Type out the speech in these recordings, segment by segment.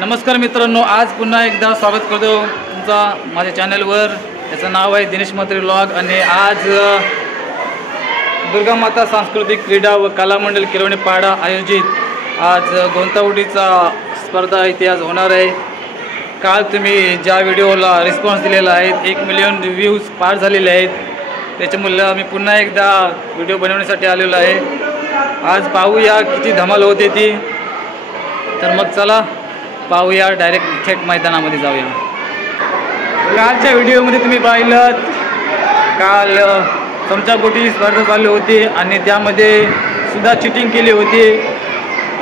नमस्कार मित्रांनो, आज पुन्हा एकदा स्वागत करतो तुमचा माझ्या चॅनलवर। याचं नाव आहे दिनेश म्हात्रे व्लॉग आणि आज दुर्गा माता सांस्कृतिक क्रीडा व कला मंडळ किरवणे पाडा आयोजित आज गोंतावडीचा स्पर्धा इथे आज होणार आहे। काल तुम्ही ज्या व्हिडिओला रिस्पॉन्स दिलेला आहे 1 मिलियन व्ह्यूज पार झालेले आहेत, त्याच्यामुळे आम्ही पुन्हा एकदा व्हिडिओ बनवण्यासाठी आलेलो आहे। आज पाहूया किती धमाल होते ती। तर मग चला पाहूया, डायरेक्ट थेट मैदानामध्ये जाऊया। कालच्या व्हिडिओमध्ये तुम्ही पाहिलं, काल चमचागोटी स्पर्धा चालू होती आणि त्यामध्ये सुद्धा चिटिंग केली होती।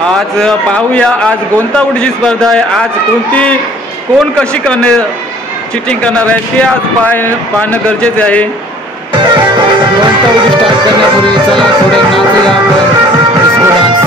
आज पाहूया, आज गोंतावडीची स्पर्धा आहे। आज कोण कशी चिटिंग करणार आहे ते आज पाहणं गरजेचे आहे। गोंतावडी स्टार्ट करण्यापूर्वी चला थोडे नाचूया आपण डिस्को डान्स।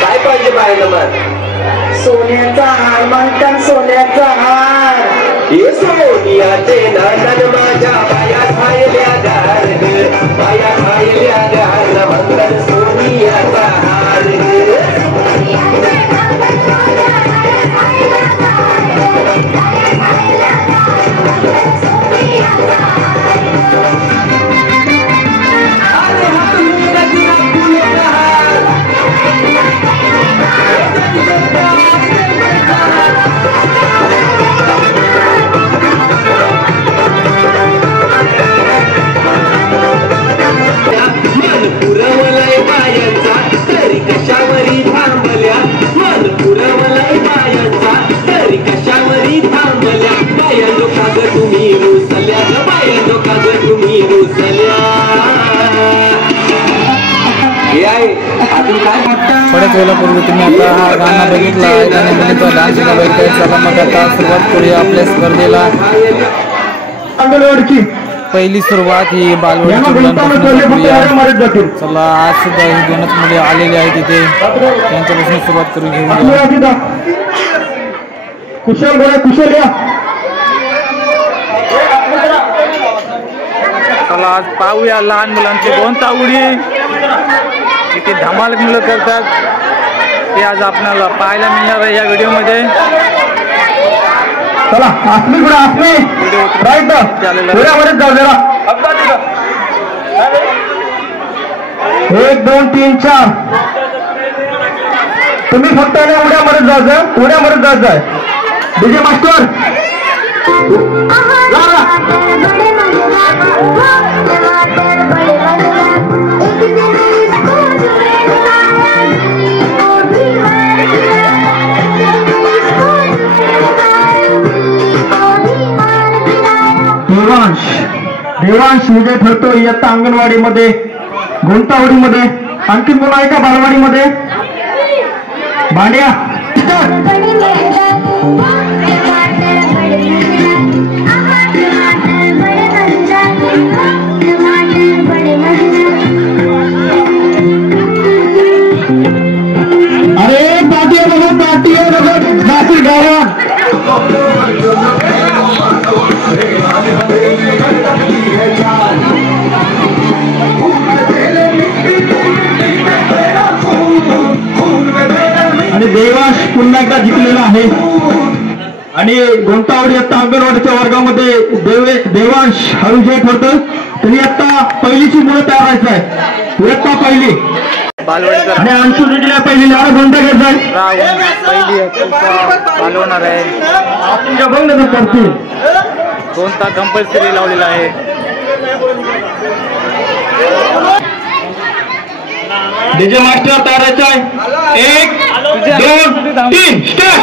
काय पाहिजे बायला मग? सोन्याचा हार मागतात, सोन्याचा हार। हे सोनियाचे नाटन माझ्या पायात पाहिल्या गार, पायात पाहिल्या गार म्हणतात सोनियाचा हार। थोड्याच वेळापूर्वी तुम्ही आता हा गाणं बघितला आहे, गाण्यामध्ये डान्स बघितला। चला मग आता सुरुवात करूया आपल्या स्पर्धेला। पहिली सुरुवात ही बालवाडीची मुलांपासून करूया। चला आज सुद्धा ही दोनच मुले आलेले आहेत इथे, त्यांच्यापासून सुरुवात करून घेऊया। चला आज पाहूया लहान मुलांची गोंतावडी किती धमाल मुलं करतात ते आज आपल्याला पाहायला मिळणार आहे या व्हिडिओमध्ये। चला आसमी पुढे आसमी राईट पुढ्यावरच जाऊ जरा। 1 2 3 4 तुम्ही फक्त उड्यामध्ये जायचं, उड्यामध्ये जायचं। डीजे मास्टर देवांश विजय ठरतो इयत्ता अंगणवाडीमध्ये, गोंतावडीमध्ये। आणखी मुलं आहे का बालवाडीमध्ये? भांड्या अरे पाठी बघा, पाठी बघा, नाशिक गावात आणि देवांश पुन्हा एकदा जिंकलेला आहे। आणि गोंतावडी आता अंगणवाडीच्या वर्गामध्ये देवांश हा विजय ठरतो। तरी आता पहिलीची मुलं तयार व्हायचं आहे, इयत्ता पहिली आणि अंशू जिंकल्या पहिली गोंता घेत आहे चालवणार आहे। करतील गोंता कंपल्सरी लावलेला आहे। डीजे मास्टर तयार आहे। 1 2 3 स्टार्ट।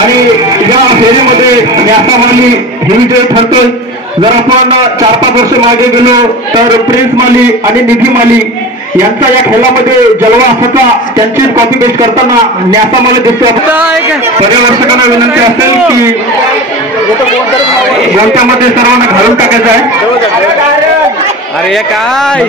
आणि या फेरीमध्ये माली हे विजय ठरतोय. जर आपण 4-5 वर्ष मागे गेलो तर प्रिन्स माली आणि निधी माली यांचा या खेळामध्ये जलवा असायचा. त्यांची कॉपी पेस्ट करताना न्यासा मला दिसतो. पर्यवेक्षकांना विनंती असेल की गोट्यामध्ये सर्वांना घालून टाकायचं आहे. अरे काय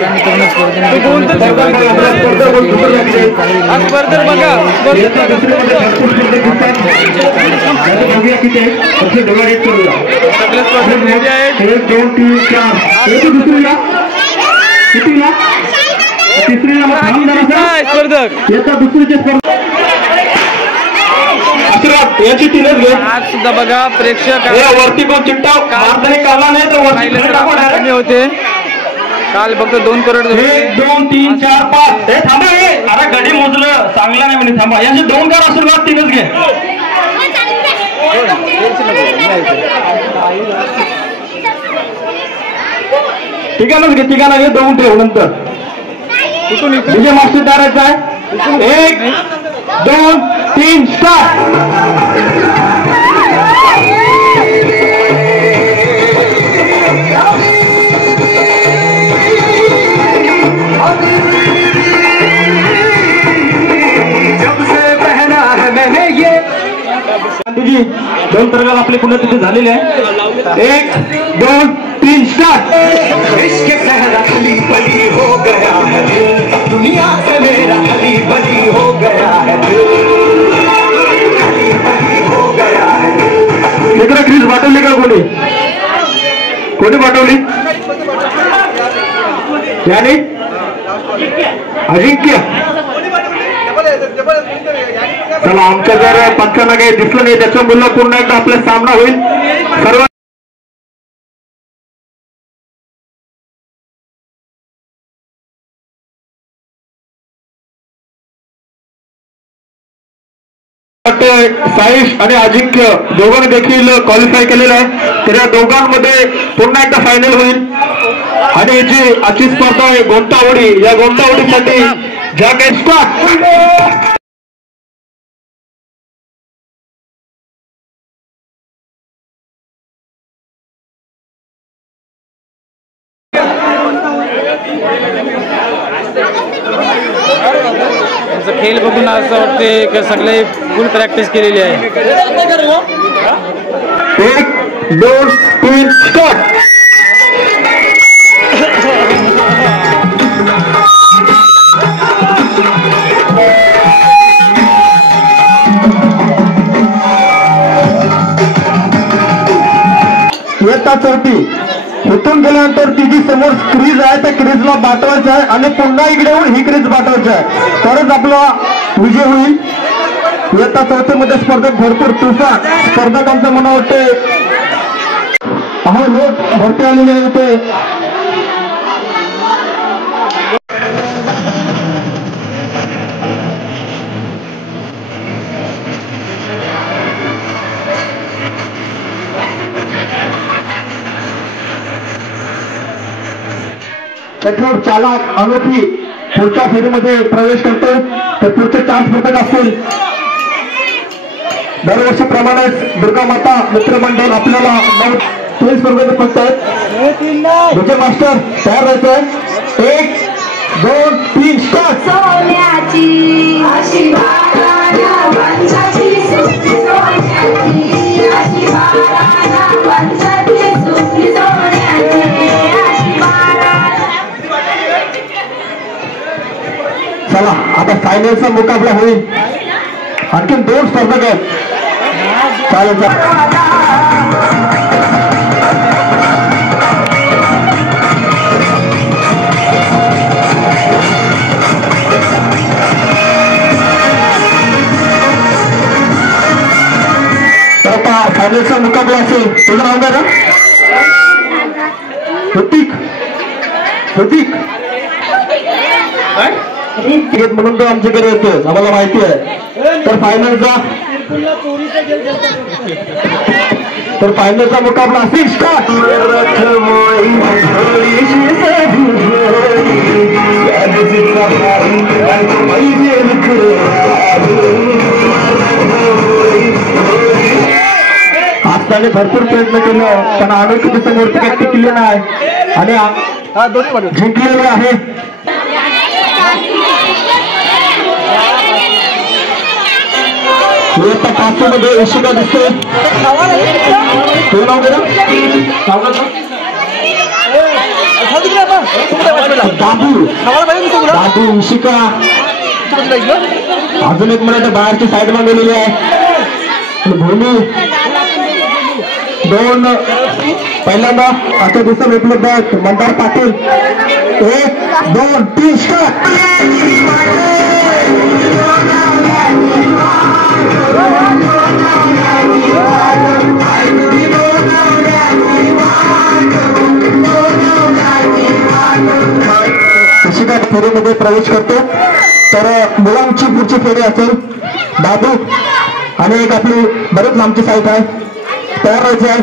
याची 3च घे. आज सुद्धा बघा प्रेक्षक वरती कोण चिट्टा काढला नाही तर वरती होते. काल फक्त 2 करोड 1 2 3 4 5 हे थांबा. अरे गडी मोजलं चांगला नाही म्हणे. थांबा याचे 2 कर आशीर्वाद 3च घे. ठिकाणच घे 2 ठेव. नंतर विजय मास्टर तयारायचा आहे. 1 2 3 स्टार्ट. तुझी 2 तरगाल आपले पुन्हा तिथे झालेले आहे. 1 2 3 स्टार्ट. इश्क सहरा अली बली हो गया है दिल, दुनिया से मेरा अली बली हो गया है दिल, अली बली हो गया है दिल. मित्र क्रीज पाठवली का कोणी पाठवली? याने अजिंक्य. चला आमच्या जर पंचांना काही दिसलं नाही त्याच्या मुलं पूर्ण एकदा आपला सामना होईल. सर्व साईश आणि अजिंक्य दोघांनी देखील क्वालिफाय केलेलं आहे. तर या दोघांमध्ये पुन्हा एकदा फायनल होईल. आणि जी आजची स्पर्धा आहे गोंटावडी, या गोंटावडीसाठी ज्या काही स्टार्ट. खेळ बघून असं वाटते की सगळे फुल प्रॅक्टिस केलेली आहे. 1 2 3 स्टार्ट. इयत्ता 4थी इथून गेल्यानंतर ती जी समोर क्रीज आहे त्या क्रीजला बाटवायचं आहे आणि पुन्हा इकडे येऊन ही क्रीज बाटवायचं आहे. तरच आपला विजय होईल. इयत्ता 4थी मध्ये स्पर्धक भरपूर तुफान स्पर्धकांचं मला वाटते रोज भरती आलेले होते. त्याच्यावर चालक अनोखी पुढच्या फेरीमध्ये प्रवेश करतो. तर पुढचे 4 स्पर्धक असतील. दरवर्षीप्रमाणेच दुर्गा माता मित्रमंडळ आपल्याला 3 स्पर्धक फक्त आहेत. विजय मास्टर तयार राहायचंय. 1 2 3 स्टार्ट. सोन्याची अशी बाळाला वंशाची सुखी सोन्याची अशी बाळाला वंशाची सुखी सोन्याची अशी बाळाला. चला आता फायनलचा मुकाबला होईल. आणखी 2 स्पर्धक आहेत. चालेल फायनलचा मुकाबला असेल. तुझं नाव काय ना? ऋतिक म्हणून तो आमच्याकडे येतो आम्हाला माहिती आहे. तर फायनलचा मुकाबला असेल. स्टार्ट. आज त्यांनी भरपूर प्रयत्न केलं पण अनोखी समोरती काही टिकली नाही आणि जिंकलेले आहे. पाचमध्ये इशिका दिसते बाबू इशिका अजून एक मिनिट बाहेरची साईडला गेलेली आहे. भूमी दोन पहिल्यांदा आता दुसरं उपलब्ध आहेत मंदार पाटील 1 2 3 स्टार्ट. इशिका फेरीमध्ये प्रवेश करतो तर मुलांची पुढची फेरी असेल बाबू आणि एक आपली बरेच लांबची साईट आहे तयार व्हायची आहे.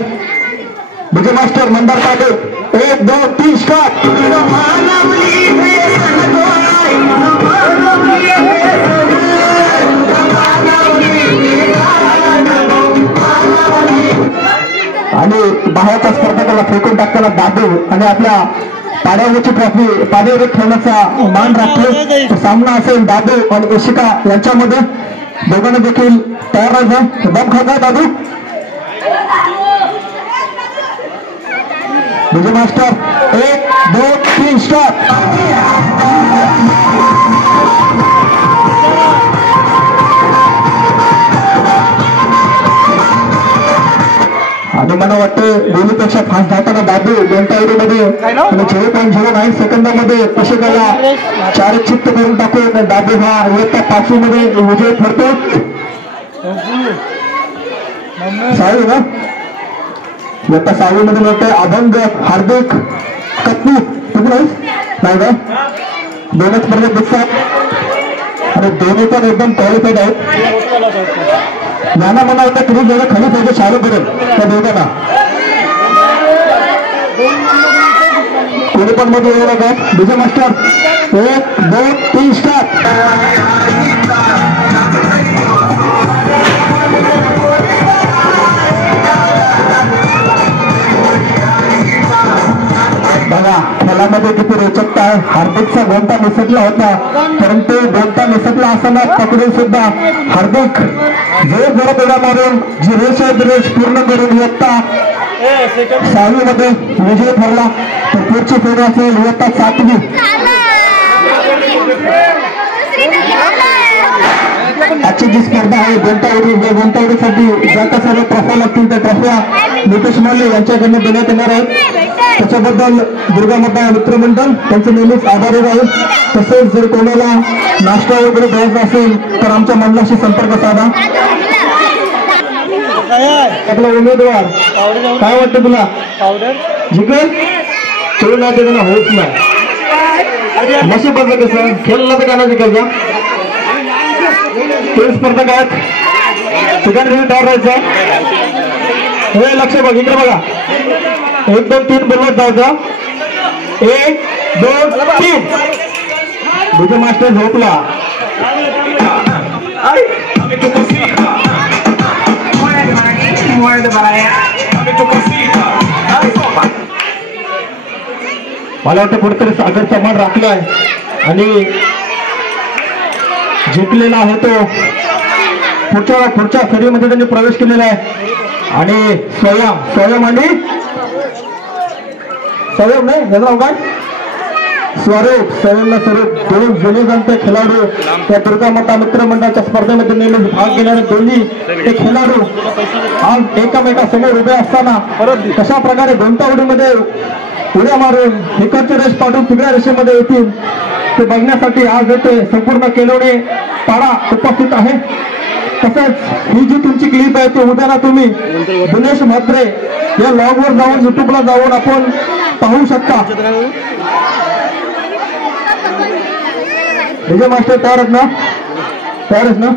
विजय मास्टर मंदार पाटील 1 2 3 स्टार्ट. आणि बाहेरच्या स्पर्धकाला फेकून टाकताना दादू आणि आपल्या पाड्यावरची ट्रॉफी पाड्यावर ठेवण्याचा मान राखतो. सामना असेल दादू आणि इशिका यांच्यामध्ये. दोघांना देखील तयार राहायचं. दम खात आहे दादू. विजय मास्टर 1 2 3 स्टार्ट. आणि मला वाटतं दोन्हीपेक्षा फास्ट धावताना दादू 2 टायरीमध्ये 0.09 सेकंदामध्ये इशिकाला 4 चित्त करून टाकून दादू हा इयत्ता 5वी मध्ये विजय ठरतो. सावी ना इयत्ता 6वी मध्ये वाटतं अभंग हार्दिक कत्नी तुम्ही नाही का दोनच स्पर्धेत दिसतात आणि दोन्ही पण एकदम क्वालिफाईड आहेत. यांना मला वाटतं किती जण खाली पाहिजे शाळू करेल त्या दोघांना कोणी पण मध्ये येऊ नका. विजय मास्टर 1 2 3 स्टार्ट. बघा खेळामध्ये किती रोचकता आहे. हार्दिकचा गोंता निसटला होता परंतु गोंता निसटला असताना पकडून सुद्धा हार्दिक जोर जोरात उड्या मारून जी रेष आहे रेष पूर्ण करून इयत्ता 6वी मध्ये विजय ठरला. तर पुढची फेरी असेल इयत्ता 7वी. आजची जी स्पर्धा आहे गोंतावडी या गोंतावडीसाठी ज्या त्या सर्व ट्रॉफ्या लागतील त्या ट्रॉफ्या नितेश माले यांच्याकडनं देण्यात येणार आहेत. त्याच्याबद्दल दुर्गा माता मित्रमंडळ त्यांचे नेहमीच आभारी राहील. तसेच जर कोणाला नाश्ता वगैरे द्यायचा असेल तर आमच्या मंडळाशी संपर्क साधा. आपला उमेदवार काय वाटतं तुला जिंकेल खेळून नाही त्यांना होत नाही नशीब बघ कसं खेळला तर का जिंकायचा. ते स्पर्धक आहेत ठिकाणी तयार राहायचं. हे लक्ष बघ इकडे बघा 1 2 3 बोलत जायचं 1 2 3. विजय मास्टर झोपला. मला वाटतं कुठेतरी सागरचा मान राखलाय आणि जिंकलेला आहे तो पुढच्या फेरीमध्ये त्यांनी प्रवेश केलेला आहे. आणि स्वयं आणि स्वयं नाही याचा काय स्वरूप दोन जुने जाणते खेळाडू त्या दुर्गा माता मित्र मंडळाच्या स्पर्धेमध्ये नेहमी भाग घेणारे दोन्ही ते खेळाडू आज एकामेकासमोर उभे असताना कशा प्रकारे गोंतावडीमध्ये उड्या मारून इकडची रेष पाठवून तिकडच्या रेषेमध्ये येतील ते बघण्यासाठी आज येथे संपूर्ण केलोडे पाडा उपस्थित आहे. तसेच ही जी तुमची क्लिप आहे ती उद्याला तुम्ही दिनेश म्हात्रे या लॉगवर जाऊन युट्यूबला जाऊन आपण पाहू शकता. विजय मास्टर तयार आहेत ना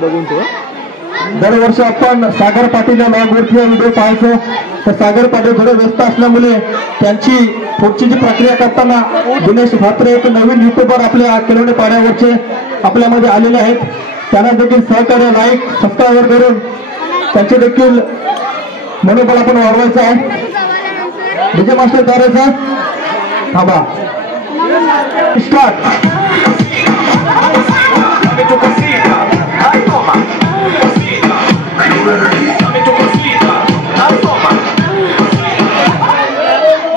बघून दरवर्षी आपण सागर पाटील या लॉगवरती व्हिडिओ पाहायचो. तर सागर पाटील थोडे व्यस्त असल्यामुळे त्यांची पुढची जी प्रक्रिया करताना दिनेश म्हात्रे एक नवीन युट्यूबर आपल्या केलोडे पाड्यावरचे आपल्यामध्ये आलेले आहेत. त्यांना देखील सहकार्य लाईक सबस्क्राईब करून त्यांचे देखील मनोबल आपण वाढवायचं आहे. डीजे मास्टर करायचा थांबा स्टार्ट.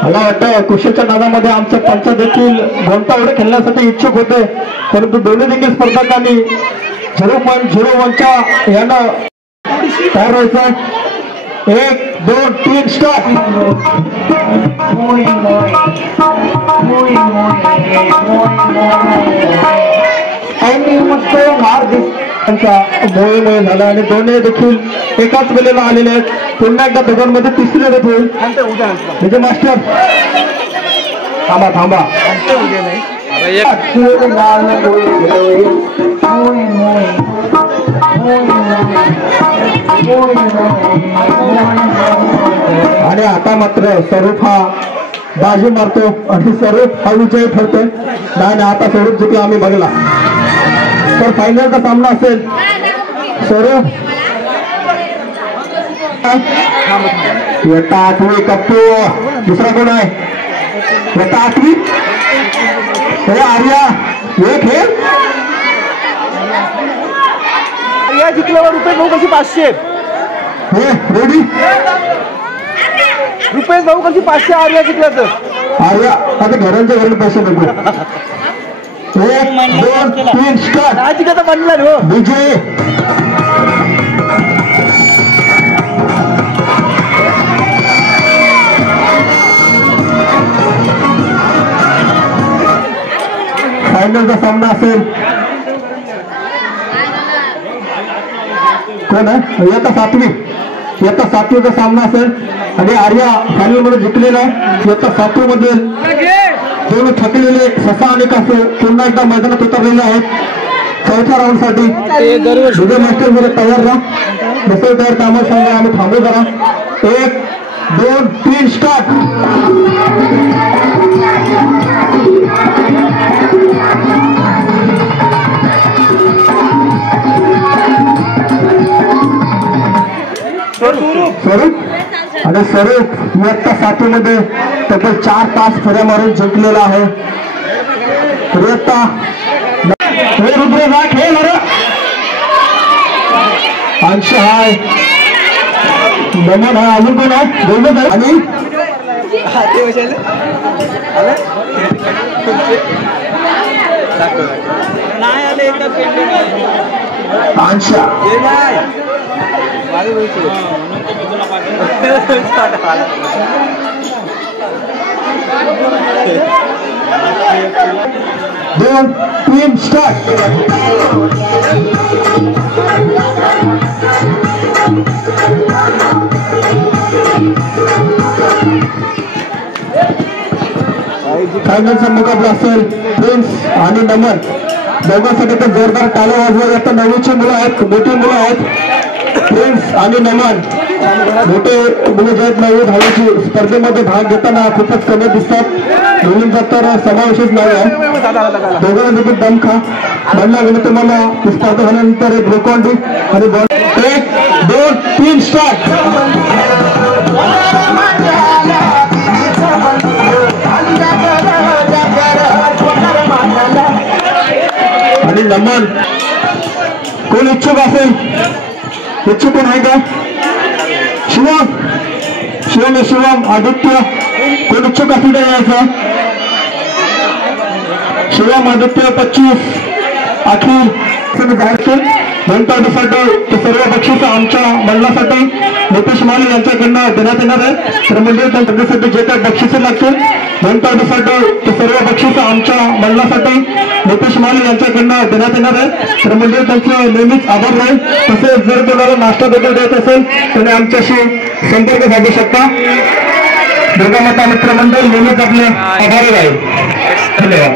मला वाटतं कुशलच्या नादामध्ये आमचं पंच देखील घोंटावडे खेळण्यासाठी इच्छुक होते, परंतु दोन्ही देखील स्पर्धकांनी 0.01च्या यानं तयार व्हायचं. 1 2 3 स्टार्ट. मोहे झाला आणि दोन्ही देखील एकाच वेळेला आलेले आहेत. पुन्हा एकदा दोघांमध्ये तिसरी लढत होईल. म्हणजे मास्टर थांबा थांबा. आणि आता मात्र स्वरूप हा बाजी मारतो आणि स्वरूप हा विजय ठरतोय. नाही आता स्वरूप जिंकला आम्ही बघला. तर फायनलचा सामना असेल स्वरूप इयत्ता 8वी कप्पू. दुसरा कोण आहे इयत्ता 8वी हे आर्या. एक हे आर्या जिंकल्यावर रुपेश भाऊ कशी 500. हे रेडी रुपेश भाऊ कशी 500 आर्या जिंकल्याचं. आर्या आता घरांच्या घरून पैसे नको. 1 2 3 स्टार्ट. आज जिंकता बनला हो विजय. फायनलचा सामना असेल कोण आहे इयत्ता 7वीचा सामना असेल आणि आर्या फायनल मध्ये जिंकलेला आहे. इयत्ता 7वी मध्ये दोन थकलेले ससा आणि कासू पुन्हा एकदा मैदानात उतरलेले आहेत चौथ्या राऊंड साठी. डीजे मास्टर मध्ये तयार राहा. नसेल तयार कामात सांगा आम्ही थांबू जरा. 1 2 3 स्टार्ट. स्वरूप आणि स्वरूप इयत्ता 7वी मध्ये तब्बल 4 तास फेऱ्या मारून जिंकलेला आहे. अंश हाय नमन आहे अजून कोण आहे दोनच आहे आणि अंशा दोन 3 स्टार्ट. फायनलचा मुकाबला असेल प्रिन्स आणि नमन. दोघांसाठी तर जोरदार टाळ्या वाजवा. आता नवीनची मुलं आहेत मोठी मुलं आहेत. प्रिन्स आणि नमन मोठे मुलं जे आहेत 9वी 10वीची स्पर्धेमध्ये भाग घेताना खूपच कमी दिसतात. मुलींचा तर समावेशच नाही आहे. दोघांना देखील दम खा म्हणला गेलं तुम्हाला स्पर्धा झाल्यानंतर एक ग्लुकॉन डी आणि 1 2 3 स्टार्ट. आणि नमन कोण इच्छुक असेल इच्छुक कोण आहे का. शिवम आदित्य कोण इच्छुक असेल तर यायचं. शिवम आदित्य 25 अखिल जायचं. घंटासाठी सर्व बक्षीस आमच्या मंडळासाठी नितेश माने यांच्याकडनं देण्यात येणार आहे. तर मंडळ त्यांच्यासाठी जे काही बक्षिसे लागतील घंटासाठी सर्व बक्षीस आमच्या मंडळासाठी नितेश माने यांच्याकडनं देण्यात येणार आहे. तर मंडळ त्यांचं नेहमीच आभार राहील. तसेच जर तुम्हाला नाश्ता देखील देत असेल तर आमच्याशी संपर्क साधू शकता. दुर्गा माता मित्र मंडळ नेहमीच आपले आभारी राहील. धन्यवाद.